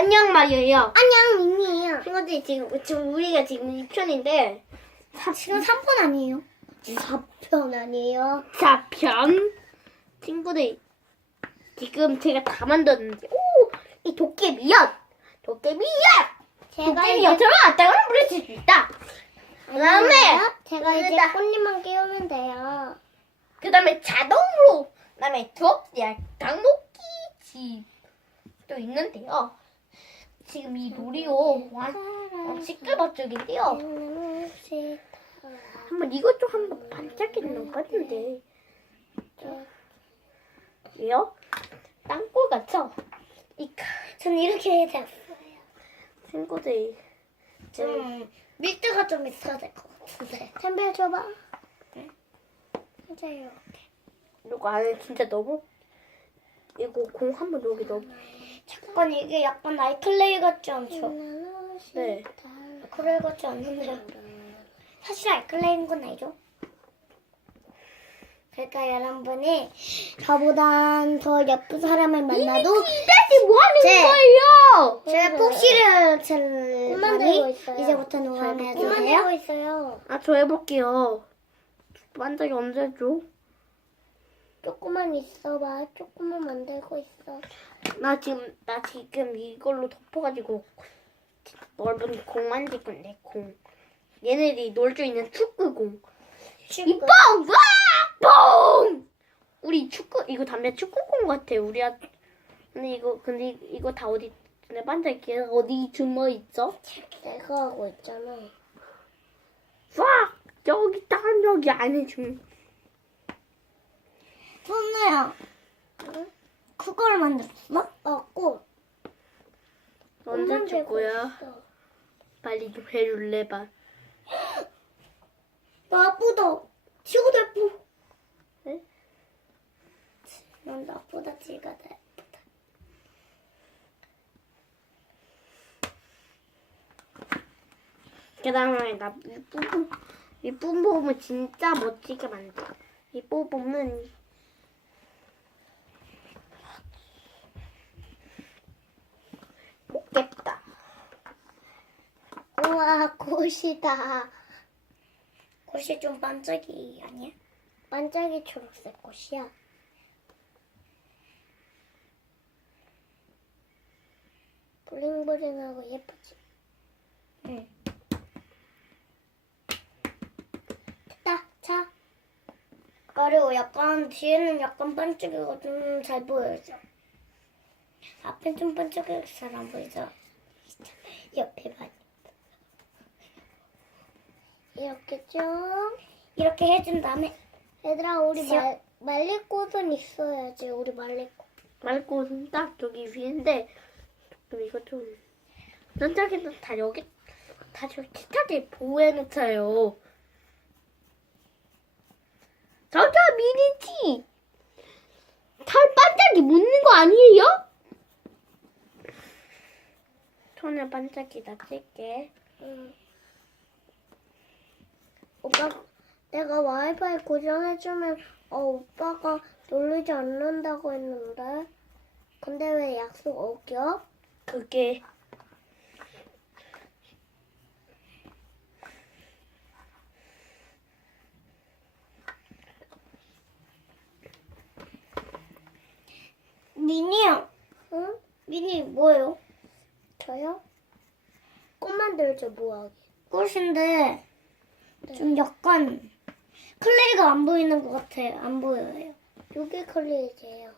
안녕 말이에요. 안녕 미미예요. 친구들이 지금 지금 우리가 지금 2편인데 지금 3분 아니에요? 4편 아니에요? 4편 친구들 지금 제가 다 만들었는데 오이 도깨비야 도깨비야 제가 도깨비야 들어왔다고 부르실 수 있다. 그다음에 제가 이제 그러다- 꽃님만 깨우면 돼요. 그다음에 자동으로 그다음에 드롭야 당목기 집도 있는데요. 지금 이완 어, 시끌벅적인데요. 한번 이것 좀 한번 반짝이는 것 같은데. 왜요? 땅굴 같죠? 이 카- 전 이렇게 됐어요. 친구들이 지금 좀 밀도가 좀 있어야 될 것 같은데. 템벨 줘봐. 맞아요. 이거 안에 진짜 너무 이거 공 한번 여기 넣어. 잠깐 이게 약간 아이클레이 같지 않죠? 네. 그래 같지 않는데요. 사실 아이클레이인 건 알죠? 그러니까 여러분이 저보단 더 예쁜 사람을 만나도 다시 뭐 하는 제- 거예요? 제가 폭시를 제 만들고 있어요. 이제부터? 있어요. 아 저 해볼게요. 반짝이 언제 줘? 조금만 있어봐. 조금만 만들고 있어. 나 지금 나 지금 이걸로 덮어가지고 넓은 공 만들 건데 공. 얘네들이 놀수 있는 축구공. 이 뻥! 와! 뻥! 우리 축구 이거 담배 축구공 같아. 우리 아 근데 이거 근데 이- 이거 다 어디 내 반짝이 어디 주머 있어? 내가 하고 있잖아. 와! 여기 딱 여기 안에 좀 손나야 그걸 만들었어? 어, 꽃. 언제 만들고 축구야? 있어. 빨리 좀 해줄래 봐. 나쁘다. 지구도 예뻐. 네? 난 나보다 지가 더 예쁘다. 그다음에 나이 뿜뿜 이 뿜뿜을 진짜 멋지게 만들어. 이 뿜뿜은 우와, 꽃이다. 꽃이 좀 반짝이 아니야? 반짝이 초록색 꽃이야. 블링블링하고 예쁘지? 응. 됐다, 자. 그리고 약간 뒤에는 약간 반짝이가 좀 잘 보여요. 앞엔 좀 반짝이가 잘 안 보이죠? 옆에 봐. 이렇게 좀. 이렇게 해준 다음에 얘들아, 우리. 말, 말리꽃은 있어야지, 우리 말리꽃. 말고는 딱 여기 위인데 좀 이거 좀 반짝이는 다 여기 다 저기 티타게 보호해 놓자요. 저저 미니지 달 반짝이 묻는 거 아니에요? 손에 반짝이 다 찔게. 응. 오빠, 내가 와이파이 고정해주면, 어, 오빠가 놀리지 않는다고 했는데. 근데 왜 약속 어겨? 그게 미니야. 응? 미니 뭐예요? 저요? 꽃 만들죠, 뭐하기. 꽃인데 좀 약간 클레이가 안 보이는 것 같아요. 안 보여요. 여기 클리즈예요.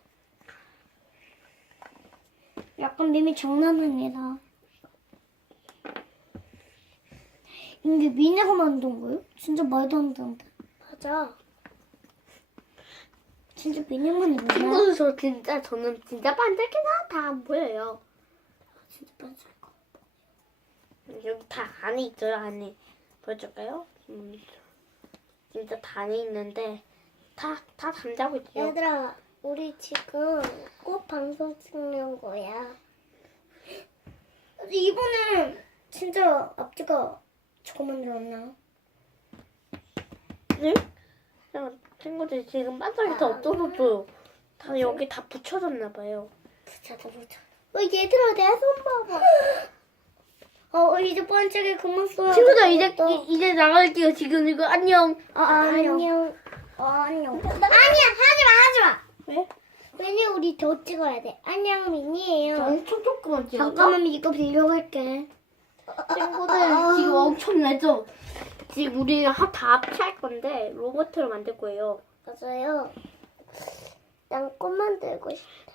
약간 미미 장난합니다. 이게 미니가 만든 거예요? 진짜 말도 안 되는데. 맞아. 진짜 만든 거야? 친구들 저 진짜 저는 진짜 반짝이나 다 안 보여요. 진짜 반짝. 여기 다 안에 있어요 안에 보여줄까요? 음, 진짜 다 안에 있는데 다다 잠자고 있죠. 얘들아, 우리 지금 꽃 방송 찍는 거야. 이번에 진짜 앞뒤가 저거 만들었나? 응? 그냥 친구들이 지금 반짝이 다 없어졌어요. 다 여기 다 붙여졌나 봐요. 붙여도 붙여. 어, 얘들아, 내 손 봐봐. 어 이제 반짝이 그만 쏘야 친구들 이제 이, 이제 나갈게요. 지금 이거 안녕. 아 안녕 안녕. 어, 안녕 아니야, 하지 마, 하지 마. 왜? 왜냐, 우리 더 찍어야 돼. 안녕, 미니예요. 엄청 조그만 찍어. 잠깐만 이거 빌려갈게 친구들 지금 엄청나죠? 지금 우리 다 합체할 건데 로봇으로 만들 거예요. 맞아요. 난꽃 만들고 싶어.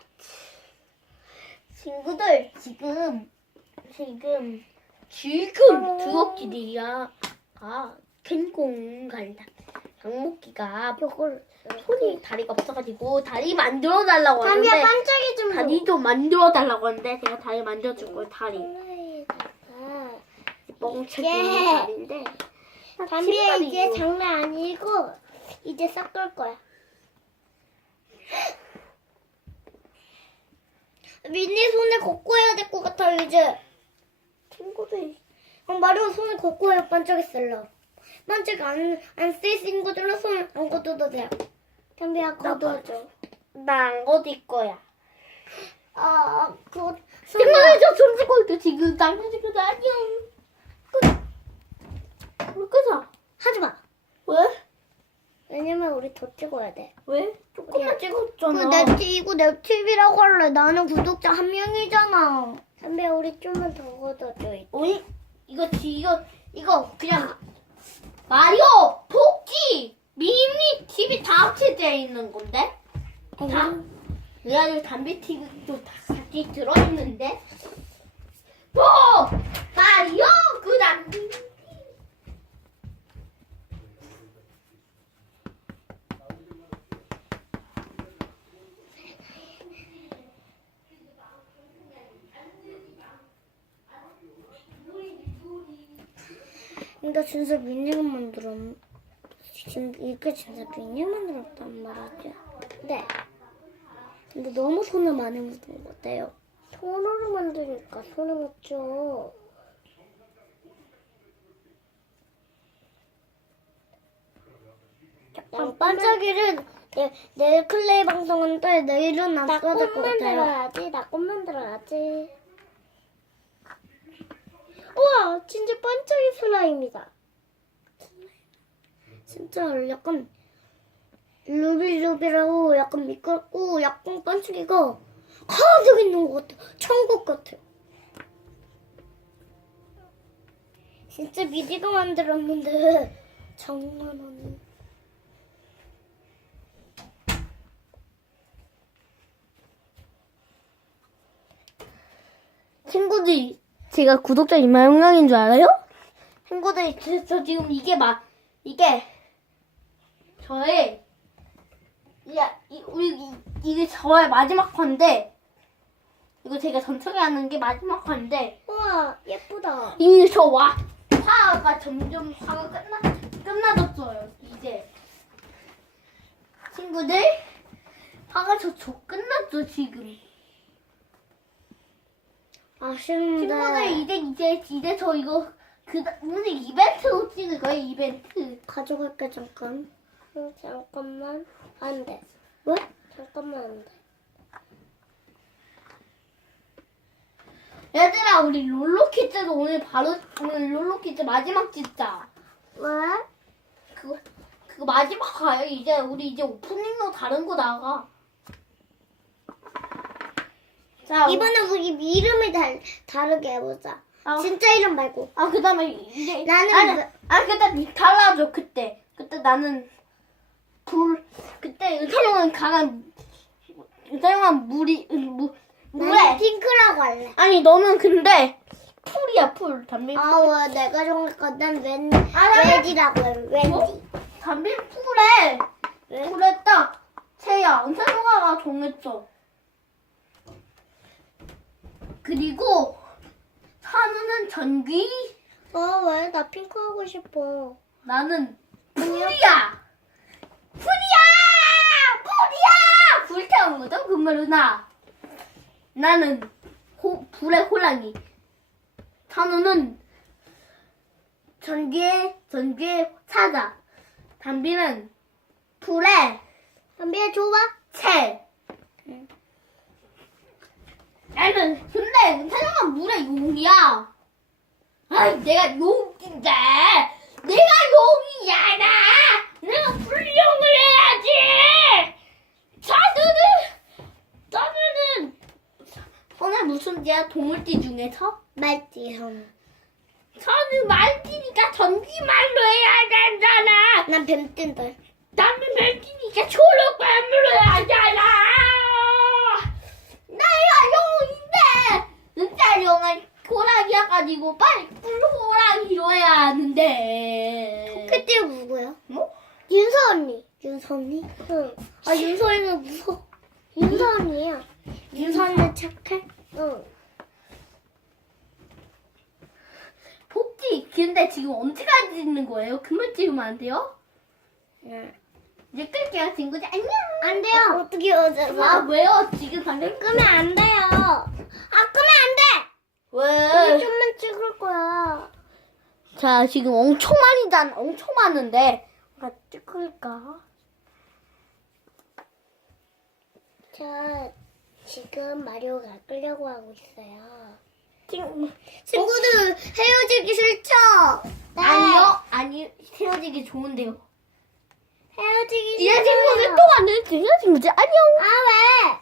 친구들 지금 지금 지금 주먹질이야. 아 캔공 간다. 장목기가 요걸. 손이 다리가 없어가지고 다리 만들어 달라고 담비야, 하는데 반짝이 좀 줘. 다리도 만들어 달라고 하는데 제가 다리 만들어 줄 거예요. 다리 하나에다가. 멍청이 예. 다리인데. 담비야, 이제 신발이고. 장난 아니고, 이제 섞을 거야. 민니 손에 걷고 해야 될 것 같아 이제 친구들 어, 마리오 손에 걷고 해요 반짝이 쓸러 반짝이 안안 쓰이신 것들은 손안 걷어도 돼요 담비야, 걷어줘. 나안 거딜 거야. 아 그거 친구들 저손 찍고 있어 지금 찍고 안녕. 끝. 우리 끄자. 하지 마 왜? 왜냐면 우리 더 찍어야 돼. 왜? 조금만 찍었잖아. 그내 이거 내 TV라고 할래 나는 구독자 한 명이잖아 담비야, 우리 좀만 더 걷어줘. 어이? 이거 지 이거 이거 그냥 마리오, 토끼, 미니 TV 다 합체되어 있는 건데? 다. 내 아들 담배 TV도 다 같이 들어있는데? 뭐? 마리오, 그 담배. 근데 진짜 미니가 만들었 지금 이게 진짜 미니 만들었단 말이지 네. 근데 너무 손을 많이 묻은 것 같아요 손으로 만드니까 손에 묻죠. 난 반짝이를 내, 내일 클레이 방송인데 내일은 안나 써야 꽃될것 같아요 만들어야지. 나 꽃 만들어야지. 우와, 진짜 반짝이 슬라임이다. 진짜 약간 루빌루빌하고 약간 미끄럽고 약간 반짝이가 가득 있는 것 같아. 천국 같아. 진짜 미디가 만들었는데 장난 아니야. 친구들 제가 구독자 2만 명인 줄 알아요? 친구들 저, 저 지금 이게 막 이게 저의 야 이, 우리 이, 이게 저의 마지막 화인데 이거 제가 전청에 하는 게 마지막 화인데 우와, 예쁘다. 이미 저 와 화가 점점 화가 끝나 끝나졌어요 이제 친구들 화가 저, 저 끝났죠 지금 아쉬운데. 친구들 이제 이제 이제 저 이거 그 오늘 이벤트로 찍을 거예요 이벤트 가져갈게 잠깐. 응, 잠깐만. 안 돼. 왜? 잠깐만 안 돼. 얘들아 우리 롤로키즈도 오늘 바로 오늘 롤로키즈 마지막 찍자 왜? 그거 그거 마지막 가요 이제 우리 이제 오프닝도 다른 거 나가 자 이번에 우리 이름을 달, 다르게 해보자. 아, 진짜 이름 말고. 아 그 다음에 이제 나는 아니, 그- 아 그때 달라져 그때 그때 나는 불 그때 은사용은 강한 은사용은 물이 은- 무 나는 물에 핑크라고 할래. 아니 너는 근데 풀이야 풀 담배 풀 아, 왜 내가 정했건 난 웬, 아, 웬디라고 해. 웬디. 담배 풀에 풀에 딱 채야 은사용아가 정했어 그리고 찬우는 전기 어, 왜? 나 핑크 하고 싶어. 나는 불이야. 불이야! 불이야! 불태우거든 금메루나. 나는 호, 불의 호랑이. 찬우는 전기의 전기의 사자. 담비는 불의 담비야, 줘봐. 채. 나는 근데 사장은 물의 용이야. 아이 내가 용인데 내가 용이잖아. 내가 불용을 해야지. 자들은 자들은 오늘 무슨 띠야 동물띠 중에서? 말띠 형. 저는 말띠니까 전기말로 해야 되잖아. 난 뱀뜬다. 나는 말띠니까 초록말로 해야 하잖아. 내가 용인데 진짜 용은 호랑이야 가지고 빨리 불호랑이로 해야 하는데. 그때 누구야? 뭐? 윤서 언니. 윤서 언니? 응. 아 윤서 언니는 무서워. 윤서 언니야. 윤서 언니 착해? 응. 복지 근데 지금 언제까지 찍는 거예요? 그만 찍으면 안 돼요? 응. 이제 끌게요 친구들 안녕. 안 돼요. 어떻게 어제 아 왜요? 지금 반대 끄면 안 돼요. 아 끄면 안 돼. 왜? 좀만 찍을 거야. 자, 지금 엄청 많이 단, 엄청 많은데. 아, 찍을까? 저 지금 마리오가 끌려고 하고 있어요. 지금, 친구들 헤어지기 싫죠? 네. 아니요, 아니, 헤어지기 좋은데요. 헤어지기 싫어요. 친구들 또 만나요. 친구들 안녕. 아 왜?